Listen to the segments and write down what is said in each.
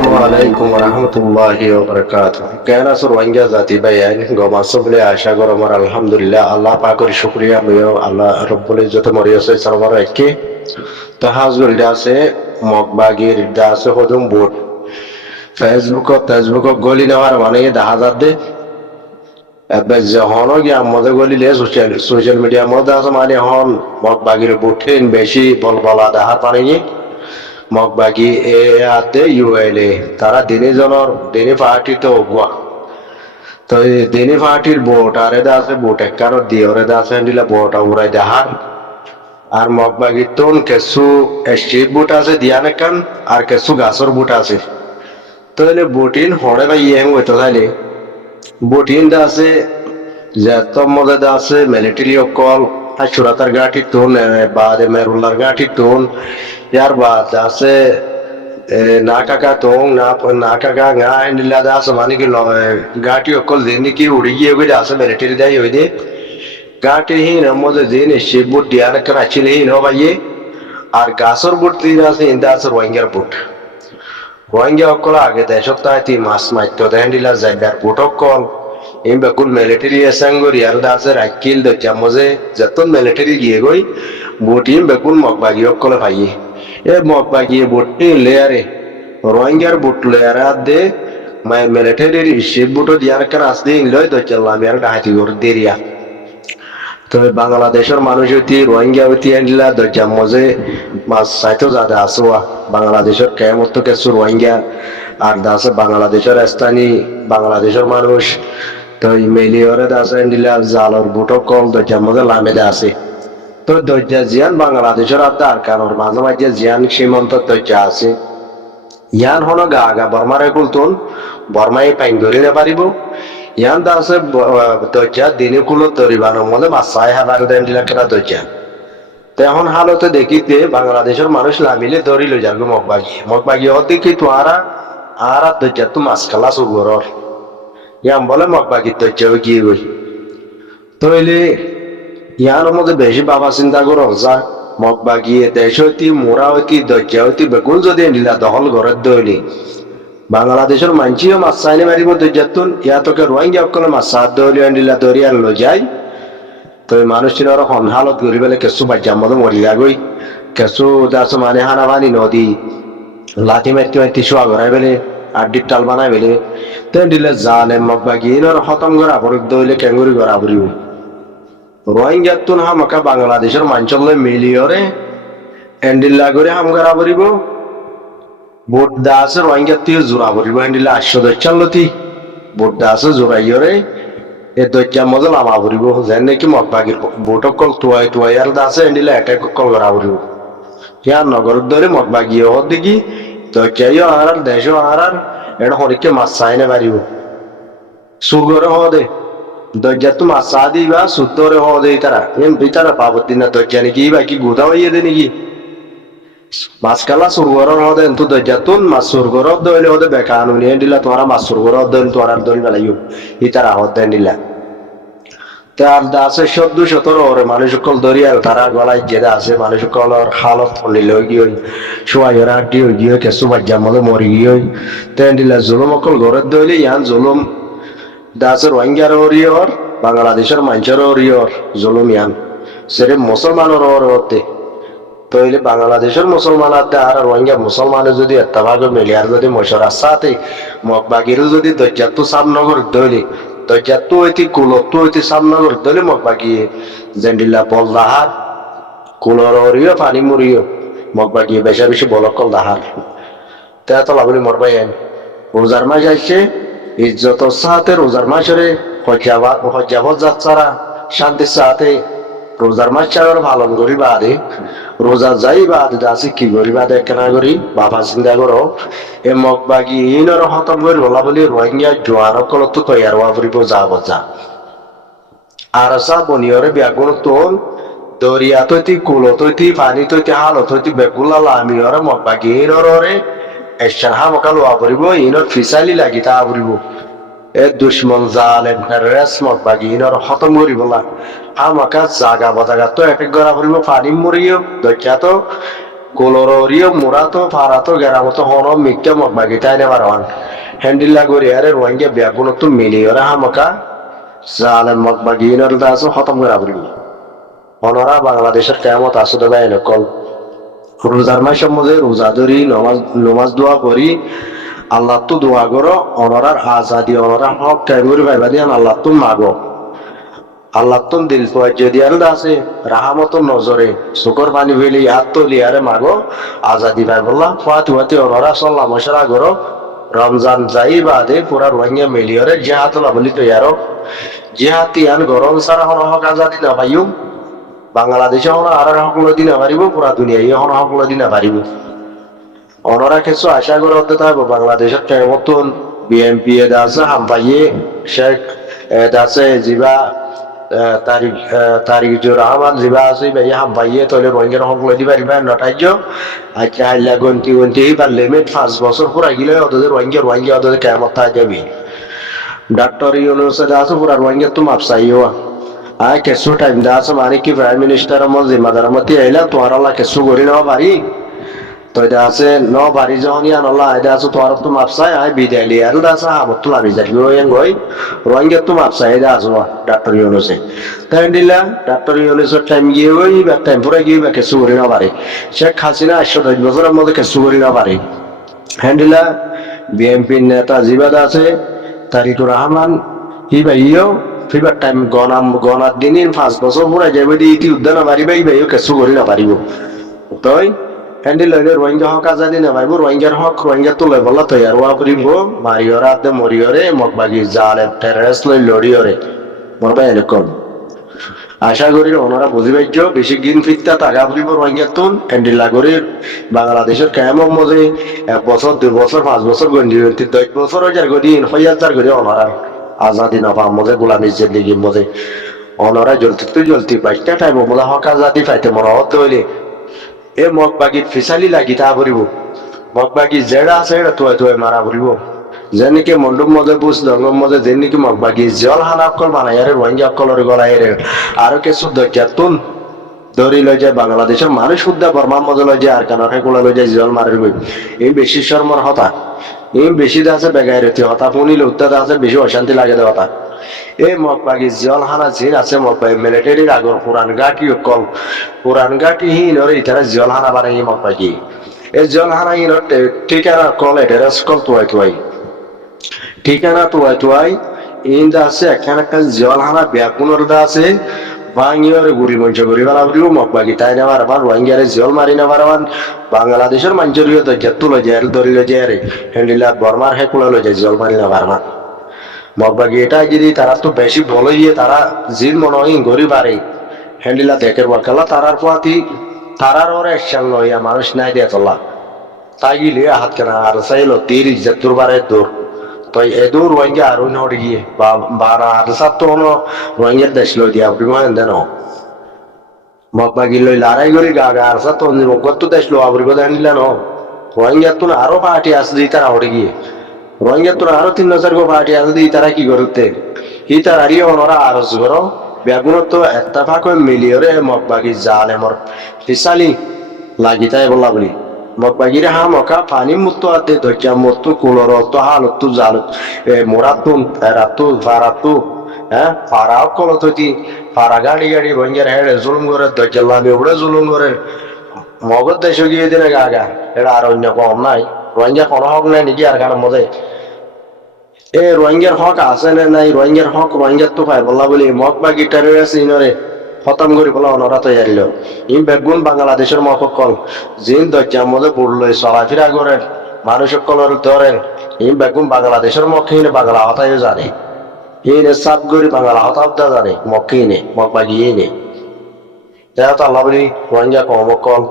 Assalamualaikum warahmatullahi wabarakatuh. কেনা সর ওয়াঙ্গা জাতি বাইন গমাসো বলে আশা করো আমার আলহামদুলিল্লাহ আল্লাহ পাকের শুকরিয়া লইও আল্লাহ রব্বুল ইজ্জত মরিয়সে সরবর একে তাহাজুল দাসে মকবাগির দাসে হদুম বোট ফেসবুক গলি নেওয়ার মানে দেখা দে এবে যখন গিয়ে আমাদের গলিলে সোশ্যাল মিডিয়ার মধ্যে আছে মানে হন মকবাগির বুটেন বেশি বলবলা দেখার পানি মগবাগি এ আতে ইউএলএ তারা দিনে পার্টি তো গুয়া তো দিনে পার্টির বোট আরে দাসে বোট একবার দিয়ে ওরে দাসে দিলা বোট উড়াই দেহার আর মগবাগি তোন কেসু স্ট্রিট বুট আছে দিয়ান একান আর কেসু গাছর বুট আছে তো এলে বোটিন হড়ে বা ইয়ে হইতো তাইলে বোটিন দাসে যেত মধ্যে দাসে মিলিটারি অকল আর সুরাতার গাঠি তোন বাদে মেরুল্লার গাঠি তোন ইয়ার বাদ আছে নাকাকা তোং নাকাকা ngা নিলা দাস মানে কি গাটি অকল দিন কি উড়ি গিয়ে গই দাস মিলিটারি দাই হই দে গাটি হি নমদে দিন শিবুট দিয়ান করা ছিল হি নো ভাইয়ে আর গাসর বুট দিন আছে ইন্দাসর ওয়াঙ্গার বুট ওয়াঙ্গা অকল আগে দেশ সপ্তাহে তি মাস মাইতো দেন দিলা যাইবার বুট অকল এই বেকুল মিলিটারি এসাঙ্গরি আর দাসের আকিল দ চামজে যতন মিলিটারি গিয়ে গই বুটিম বেকুল মগবাগি অকল ভাইয়ে এ মগবাগি বুটটি লেয়ারে রোহিঙ্গার বুট লেয়ারা দে মাই মিলিটারির শিব বুটো দিয়ার কার আসতে লয় তো চললাম আর ডাহাতি করে দেরিয়া তো বাংলাদেশের মানুষ হইতি রোহিঙ্গা হইতি আনলা দরজার মজে মাছ সাইতো জাদা আসোয়া বাংলাদেশের কেমত কিছু রোহিঙ্গা আর দাসে বাংলাদেশের স্থানী বাংলাদেশের মানুষ তো মেলিওরে দাসে আনলা জালর বুটো কল দরজার মজে লামে আছে তো দরজা জিয়ান বাংলাদেশের আদার কারণ মাঝে মাঝে জিয়ান সীমান্ত দরজা আছে ইয়ান হলো গা গা বর্মারে কুলতুন বর্মাই পাইন ধরে না পারিব ইয়ান দাসে দরজা দিনে কুলো তরিবানোর মধ্যে মাসায় হাবার দেন দিলা কেনা দরজা তো এখন হালতে দেখিতে বাংলাদেশের মানুষ লামিলে ধরিল যাবে মগবাগি দেখি তো আর দরজা তো মাসকালা সুগরর ইয়ান বলে মগবাগি দরজা গিয়ে গই তো এলে ইয়ার মধ্যে বেশি বাবা চিন্তা করো যা মগবাগিয়ে দেশ হইতি মোরা হইতি দরজা হইতি বেগুন যদি নীলা দখল ঘরের দইলি বাংলাদেশের মানছিও মাছ চাইলে মারিব দরজাতুন ইয়াতকে রোহিঙ্গা অকলে মাছ সাত দইলি নীলা দরিয়ার লো যায় তো মানুষ ছিল আর হন হালত করি বেলে কেসু বাজ্জার মধ্যে মরি লাগই কেসু দাস মানে হানা পানি নদী লাঠি মারতে মারতে শোয়া ঘরাই বেলে আড্ডির টাল বানাই বেলে তেন দিলে জানে মগবাগি ইনর খতম করা পড়ক দইলে কেঙ্গুরি করা পড়িব রোহিঙ্গা তুন হামাকা বাংলাদেশের মাঞ্চলে মিলিয়রে এন্ডিল্লা করে হাম করা পড়িব ভোট দাস রোহিঙ্গা তুই জোড়া পড়িব এন্ডিল্লা 800 দচ্চালতি ভোট দাস জোড়াইয়রে এ দচ্চা মজা লামা পড়িব যেন নাকি মগবাগির ভোট কল তুয়াই আর দাসে এন্ডিল্লা অ্যাটাক কল করা পড়িব ইয়ার নগরের ধরে মগবাগি হত দেখি দচ্চাইও আর দেশও আর এটা হরিকে মাছ চাইনে পারিব সুগরে হদে দরজা তো মাসা দিবা সুতরে হদে তারা এম বিতারা পাবতি না দরজা নাকি বাকি গুদা হইয়ে দে নাকি মাসকালা সুরগরর হদে তো দরজা তুন মাস সুরগরর দইলে হদে বেকানু নিয়ে দিলা তোমারা মাস সুরগরর দইল তোমার দইল বেলাইও ইতারা হদে দিলা তার দাসে 14-17 ওরে মানুষ কল দরিয়ার তারা গলায় জেদা আছে মানুষ কলর হালত নিল গিয়ে শোয়াইরা ডিও গিয়ে কেসু বাজ্জার মধ্যে মরি গিয়ে তেন দিলা জুলুম কল ঘরের দইলে ইয়ান জুলুম দাসের রোহিঙ্গার ওরিয়র বাংলাদেশের মানুষের ওরিয়র জুলুম ইয়ান সেরে মুসলমানের ওর হতে তইলে বাংলাদেশের মুসলমান আর রোহিঙ্গা মুসলমানের যদি এত্তাভাগ মিলিয়ার যদি মশরার সাথে মগবাগির যদি দজ্জাতু সামনগর দইলে দজ্জাতু হইতে কুলতু হইতে সামনগর দইলে মগবাগিয়ে জেন্ডিল্লা বল দাহার কুলর ওরিও পানি মুরিও মগবাগিয়ে বেশা বেশি বলকল দাহার তা তো লাগুলি মরবাই আইন রোজার মাস আসছে ইজ্জত সাথে রোজার মাসের হজ্জাবত যাত্রারা শান্তির সাথে রোজার মাস চার পালন করি বাদে রোজা যাই বাদ দাসি কি করি বাদে কেনা করি বাবা চিন্তা করো এ মগবাগি ইনর হতম করে রোলা বলি রোহিঙ্গা জোয়ার কল তো তৈয়ার হওয়া ফুরিব যাব যা আর সা বনিয়রে ব্যাগুন তোল দরিয়া তৈতি কুল তৈতি পানি তৈতি হাল তৈতি বেগুলা লামিয়রে মগবাগি ইনরে এসান হামকাল হওয়া ফুরিব ইনর ফিসালি লাগি তা ফুরিব এ দুশ্মন জালেম রেসমত বাগি ইনর খতম করি বলা আমাকা জাগা বজাগা তো এক গড়া ফুরিব পানি মরিও দরজা তো কোলরিও মুরাতো ফারাতো গেরামতো হনো মিক্কে মগবাগি তাইনে বারওয়ান হ্যান্ডিল্লা গরি আরে রোহিঙ্গা ব্যাগুনো তো মিলিয়রে হামকা জালেম মগবাগি ইনর দাসো খতম করা বলি অনরা বাংলাদেশের কেমত আসলে বাইনে কল রোজার মাসের মধ্যে রোজা ধরি নমাজ নমাজ দোয়া করি আল্লাহ তো দোয়া করো অনরার আজাদি অনরা হক টাইমুরি ভাইবা দিয়ান আল্লাহ তো মাগো আল্লাহ তো দিল যদি আর আছে রাহামত নজরে শুকর পানি ফেলি আত্মলি আরে মাগো আজাদি ভাই বললাম ফাতি ফাতি অনরা সাল্লাহ মশরা করো রমজান যাই বাদে পুরা রোহিঙ্গা মিলিয়রে জিহাতুল্লাহ বলি তো ইয়ারো জিহাতিয়ান গরম সারা হন হক আজাদি না পাইও বাংলাদেশে হন আর হকলো দিনা পারিব পুরা দুনিয়া ইয়ে হন হকলো দিনা পারিব অনরা কিছু আশা করে হতে থাকবো বাংলাদেশের মতন বিএনপি এ আছে হাম্পাইয়ে শেখ আছে জিবা তারিখুর রহমান জিবা আছে ভাই হাম্পাইয়ে তলে রোহিঙ্গার হকলো দি পারিবা নটাইজ আচ্ছা হাইলা গন্তি গন্তি এইবার লিমিট 5 বছর পুরা গেলে ওদের রোহিঙ্গা রোহিঙ্গা ওদের কেমন তা যাবি ডক্টর ইউনুস আছে পুরা রোহিঙ্গা তো মাপসাইও আয় কিছু টাইম দা আছে মানে কি প্রাইম মিনিস্টার মত জিম্মাদার মতে আইলা তোমার আল্লাহ কিছু করি নেওয়া পারি তো এটা আছে ন বাড়ি যখন ইয়ান আল্লাহ এটা আছে তোমার তো মাপসাই আয় বিদায় লিয়ে আর আছে হামত তো লাভি যাই গই রোহিঙ্গা তো মাপসাই এটা আছে ডাক্তার ইউনুসে তাই দিলা ডাক্তার ইউনুসের টাইম গিয়ে ওই বা টাইম পরে গিয়ে বা কিছু করি না পারে শেখ হাসিনা 110 বছরের মধ্যে কিছু করি না পারে হ্যান্ডিলা বিএনপির নেতা জিবাদ আছে তারিকুর রহমান হি ভাইও ফিবার টাইম গনার দিনই 5 বছর পুরা যাবে ইতি উদ্যান পারিবে এই ভাইও কিছু করি না পারিব তই হ্যান্ডিল হইলে রোহিঙ্গা হক আজাদি না পাইব রোহিঙ্গার হক রোহিঙ্গা তুলে বলা তৈয়ার হওয়া করিব মারিওরে আদে মরিওরে মগবাগি জালে টেররিস্ট লই লড়িওরে মরবা এরকম আশা করি ওনারা বুঝি পাইছ বেশি দিন ফিরতা টাকা ফুরিব রোহিঙ্গা তুন হ্যান্ডিল করি বাংলাদেশের কেমন মজে 1 বছর 2 বছর 5 বছর গন্ডি 10 বছর হাজার গড়ি 1000 গড়ি ওনারা আজাদি না পাম মজে গোলামির জিন্দেগি মজে ওনারা জ্বলতি বাইশটা টাইম মজা হক আজাদি পাইতে মনে হতে হইলে এ মগবাগির ফিসালি লাগি তা ভরিব মগবাগি যেটা আছে এটা তুই তুই মারা ভরিব যেনেকে মন্ডপ মধ্যে বুঝ দঙ্গম মধ্যে যেনেকে মগবাগি জল হানা অকল বানাই আরে রোহিঙ্গা অকলের গলায় রে আরো কিছু দরজাতুন ধরি লই যায় বাংলাদেশের মানুষ শুদ্ধা বর্মার মধ্যে লই যায় আর কানকে কোলা লই যায় জল মারে গই এই বেশি শর্মর হতা এই বেশি আছে বেগায় রেতে হতা পুনিলে উত্তাদ আছে বেশি অশান্তি লাগে দে হতা এই মগবাগি জল হানা জিন আছে মগবাগি মিলিটারির আগর পুরান ঘাটি কল পুরান ঘাটি হিনরে ইতারা জল হানা বানাই মগবাগি এই জল হানা হিনর ঠিকানা কল এড্রেস কল তুই ঠিকানা তুই ইন্দা আছে একটা জল হানা ব্যাকুনর দা আছে ভাঙিওরে গুড়ি মঞ্চ গুড়ি ফেলা ফুরিব মগবাগি তাই না পারবান রোহিঙ্গারে জল মারি না পারবান বাংলাদেশের মানুষের তো জেতু লই যায় ধরি লই যায় রে হ্যান্ডিলা বর্মার হেকুলা লই যায় জল মারি না পারবান মগবাগি এটা যদি তারা তো বেশি বলে গিয়ে তারা জিন মনে হয় গড়ি বাড়ে হ্যান্ডিলা দেখের বরকালা তারার পাতি তারার ওরে একসাং লইয়া মানুষ নাই দিয়ে তোলা তাই গিলে হাত কেনা আর চাইলো 30 বারে দূর তো এদূর রোহিঙ্গা আর নড়ে গিয়ে বা 12 তো রোহিঙ্গার দেশ লই দিয়া আপনি মহেন দেন মগবাগি লই লড়াই করি গা গা আর তো মগত দেশ লো আপনি কথা হ্যান্ডিলা ন রোহিঙ্গা তো আরো পার্টি আছে যে তারা ওড়ে গিয়ে রোহিঙ্গা তো আরো 3-4 গো পার্টি আছে যে তারা কি করতে হি তার আরিও ওনারা আরজ করো বেগুন তো এত্তাফাক মিলিয়রে মগবাগি জালে মর ফিসালি লাগিতাই বলা বলি মগবাগিরে হা মকা পানি মুক্ত আতে ধৈর্যা মুক্ত কুলর তো হালত জালত মোরাতুন রাতু ফারাতু হ্যাঁ ফারাও কলত হইতি ফারা গাড়ি গাড়ি রোহিঙ্গার হেড়ে জুলুম করে ধৈর্যা লাগে উড়ে জুলুম করে মগজ দেশে গিয়ে দিলে গা এটা আর অন্য কম নাই রোহিঙ্গা কোনো হক নাই নাকি আর কারণ মধ্যে এ রোহিঙ্গার হক আছে না নাই রোহিঙ্গার হক রোহিঙ্গার তো পাই বললা বলি মগবাগি টেররিস্ট ইনরে খতম করে বলা ওনারা তৈরি লো ইন বেগুন বাংলাদেশের মকল জিন দরজার মধ্যে পড়লো চলাফেরা করেন মানুষ কলর ধরেন ইন বেগুন বাংলাদেশের মক্ষিনে বাংলা হতাইও জানে ইনে সাপ গরি বাংলা হতাবদা জানে মক্ষিনে মগবাগি ইনে তাই তো আল্লাহ বলি রোহিঙ্গা কমকল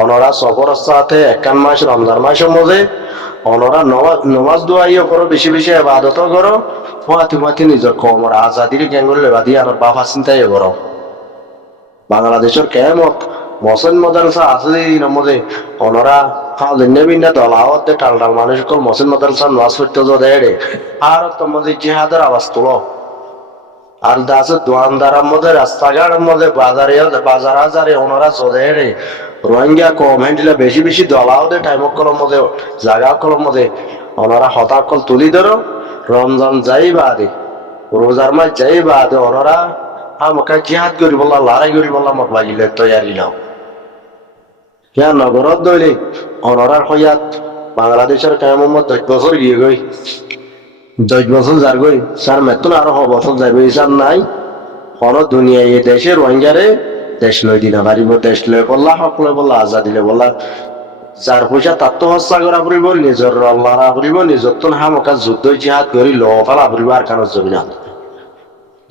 ওনারা সফর সাথে 1 মাস রমজান মাসের মধ্যে ওনারা নমাজ দোয়াইও করো বেশি বেশি ইবাদত করো ফাতি নিজের কমর আজাদির গ্যাঙ্গুল বাদি আর বাবা চিন্তাই করো বাংলাদেশের কেমত মসন মাদ্রাসা আছে মধ্যে ওনারা নেবিনা দলাওয়াতে টাল মানুষ কল মসন মাদ্রাসা নাচ করতে দেড়ে আর তোমাদের জিহাদের আওয়াজ তুলো আর দাসে দোয়ানদারের মধ্যে রাস্তাঘাটের মধ্যে বাজারে ওনারা চলে রোহিঙ্গা কম হ্যান্ডিলে বেশি বেশি দলাও দে টাইম কলম মধ্যে জাগা কলম মধ্যে ওনারা হতাকল তুলি ধরো রমজান যাই বাদে রোজার মাস যাই বাদে ওনারা আমাকে জিহাদ করি বললা লড়াই করি বললা মত লাগিলে তৈয়ারি নাও ইয়া নগরত দইলে অনরার হইয়াত বাংলাদেশের কেমন 10 বছর গিয়ে গই 10 বছর যার গই স্যার মেতন আরো বছর যাবে হিসাব নাই কোন দুনিয়া এই দেশে রোহিঙ্গারে দেশ লই দিনা পারিব দেশ লই বললা হক লই বললা আজাদি লই বললা যার পয়সা তার তো হস্তা করা পড়িব নিজর লড়া পড়িব নিজর তো হামকা যুদ্ধ জিহাদ করি ল ফেলা পড়িব আর কানো জমি না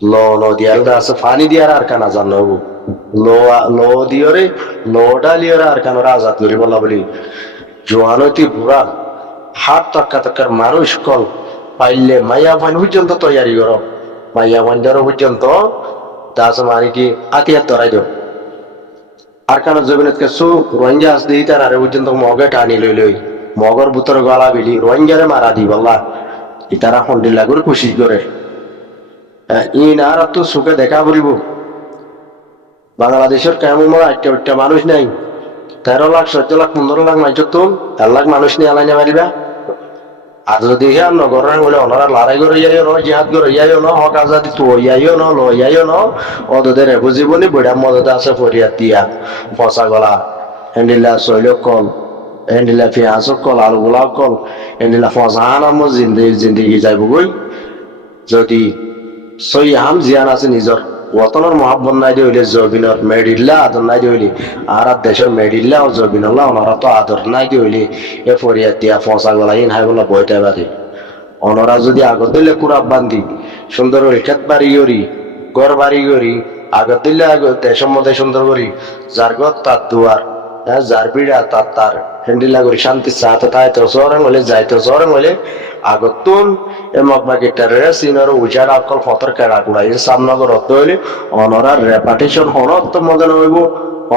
ল নদিয়ার আছে পানি দিয়ার আর কানা জানো লো লো দিয়রে লোটা লিয়রে আর কানোর আজাদ করি বলা বলি জোয়ানতি বুড়া হাত তক্কা তক্কার মানুষ কল পাইলে মাইয়া ভান পর্যন্ত তৈয়ারি করো মাইয়া ভান্ডার পর্যন্ত দাস মানে কি আতিয়ার তরাই দাও আর কানো জমিনত কিছু রোহিঙ্গা আস দিই তার আরে পর্যন্ত মগে টানি লই লই মগর বুতর গলা বিলি রোহিঙ্গারে মারা দি বললা ইতারা হন্ডিল্লা করে খুশি করে ইন আর তো সুখে দেখা পড়িব বাংলাদেশের কেমন একটা মানুষ নাই 13 লাখ 14 লাখ 15 লাখ মাইছ তো 1 লাখ মানুষ নিয়ে আলাই না পারিবা আর যদি হ্যাঁ নগর বলে ওনারা লড়াই করে যাইও ন জিহাদ করে যাইও ন হক আজাদি তো যাইও ন লো যাইও ন ওদের বুঝিবনি বড়া মদত আছে ফরিয়াদ দিয়া ফসা গলা হ্যান্ডিলা শৈল কল হ্যান্ডিলা পেঁয়াজ কল আলু গোলাপ কল হ্যান্ডিলা ফসা নাম জিন্দগি যাইব গই যদি সই আম জিয়ান আছে নিজর ওতনের মহাব্বত নাই দিয়ে হইলে জবিনর মেডিল্লা আদর নাই দিয়ে হইলে আর দেশের মেডিল্লা ও জবিনল্লা ওনারা তো আদর নাই দিয়ে হইলে এ ফরিয়াদ দিয়া ফসা গলা ইন হাই বলা বইতে পারে ওনারা যদি আগত দিলে কুরাব বান্ধি সুন্দর করে খেত বাড়ি করি ঘর বাড়ি করি আগত দিলে দেশের মধ্যে সুন্দর করি যার ঘর তার দুয়ার যার বিড়া তার তার হ্যান্ডিলা করি শান্তি চাতে তাই তো শহরে হলে যাইতো শহরে হলে আগতুন এ মকবাগিটারে সিনর উজার আকল ফতর কেড়া কুড়াই সামনগর অত হইলে অনরার রেপাটেশন হনত মজা হইব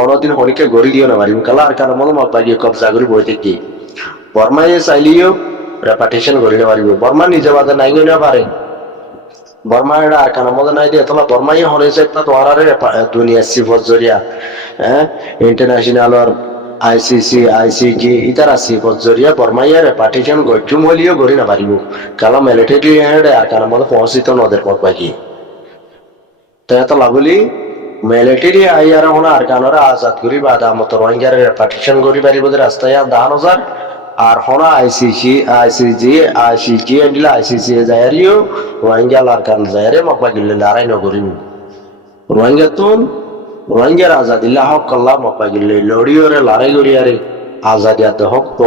অনদিন হরিকে গড়ি দিও না পারিম কালা আর কারণ মতো মকবাগি কবজা করি বইতে কি বর্মায় চাইলিও রেপাটেশন করি না পারিব বর্মা নিজে বাদে নাই গই না পারে বর্মা এটা আর কারণ মজা নাই দিয়ে তোলা বর্মাই হলে চাইতা তোমার দুনিয়া সিফত জরিয়া হ্যাঁ ইন্টারন্যাশনাল আইসিসি আইসিজি ইতার সিফত জরিয়া বর্মাইয়া রেপাটেশন গজুম হলিও গড়ি না পারিব কালা মিলিটারি হেড আর কারণ মতো পৌঁছিত নদের পর পাখি তাই তো লাভলি মিলিটারি আইয়ার হনা আর কানরা আজাদ করি বাদা মতো রোহিঙ্গার রেপাটেশন করি পারিব রাস্তায় 10,000 আর হনা আইসিসি আইসিজি আইসিজি এন্ডিলা আইসিসি যায়ারিও রোহিঙ্গা আর কান যায়ারে মকবা গিল্লে লড়াই নগরিম রোহিঙ্গা তুন রোহিঙ্গার আজাদিল্লা হক কল্লা মকবা গিল্লে লড়িওরে লড়াই করিয়ারে আজাদিয়াতে হক তো